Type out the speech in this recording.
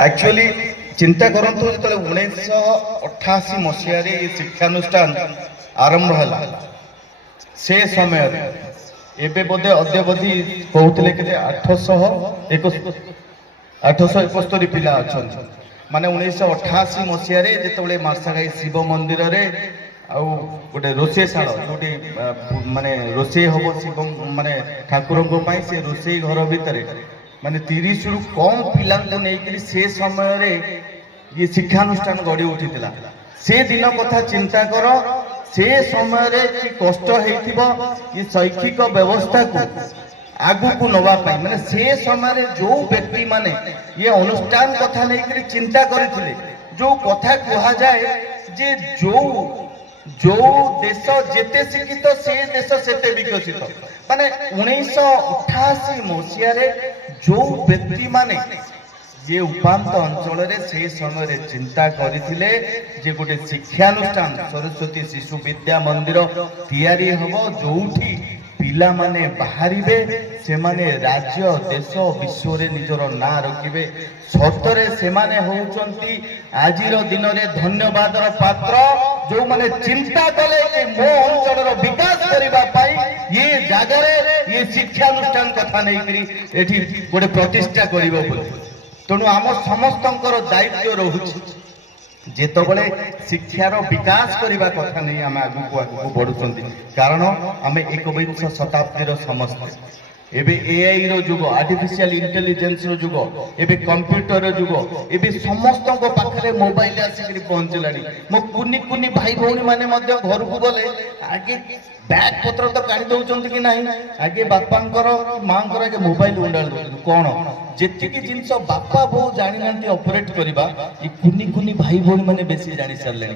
Actually चिंता करंतु जो 1988 मसीह शिक्षानुष्ठान आरंभ है से समय एबे बोधे अद्यवधि कहते के 871 पिला अच्छा माने 1988 मसीह जो मार्सागाई शिव मंदिर रे गोटे रोषेशाल जो माने रोषे हम शिव माने ठाकुर से रोषे घर भितर माने 30 रु कम पिला से समय ये शिक्षानुष्ठान गढ़ी उठी से दिन कथा चिंता कर से समय कि कष्ट हो ये शैक्षिक व्यवस्था को आगु को नवा माने से समय जो व्यक्ति माने ये अनुष्ठान कथा नहीं चिंता करथिले जो कथा कहा जाए जे जो देश जेते शिक्षित से देश सेते विकसित माने 1988 मसीह जो व्यक्ति माने ये उपांत अंचल से समय चिंता करथिले जे गोटे शिक्षानुष्ठान सरस्वती शिशु विद्या मंदिर तैयारी हम जोठी पिला माने बाहरिबे से माने राज्य देश विश्व रे निजर ना रखिबे सतरे से माने होउचंती आजिर दिन रे धन्यवादर पात्र जो माने चिंता कले कि मो अंचल रो विकास करिबा पाई ये जागा रे ये शिक्षानुष्ठान कथा नै करी एठी गोटे प्रतिष्ठा करिवो बोली तेणु आम समस्तंकर दायित्व रहुछि जेतबले शिक्षार विकास करने कथा नहीं आम आगू बढ़ुंट कारण आम 21 शताब्दी समस्त एबे एआई रो जुग आर्टिफिशियल इंटेलिजेंस रो जुग एबे कंप्यूटर रो जुग एबे समस्त पाखरे मोबाइल आसिक पहुंचलानी मो कुनी कुनी भाई भौणी माने मध्य घर को गले आगे बैग पत्र तो काढ़ी दउचंती कि नहीं आगे बापांकर मांकर आगे मोबाइल उंडाल दउचंती कोन जेतिकी जिंस बापा बो जानि नांती ऑपरेट करबा ई कुनी कुनी भाई भौणी माने बेसी जानि सरले।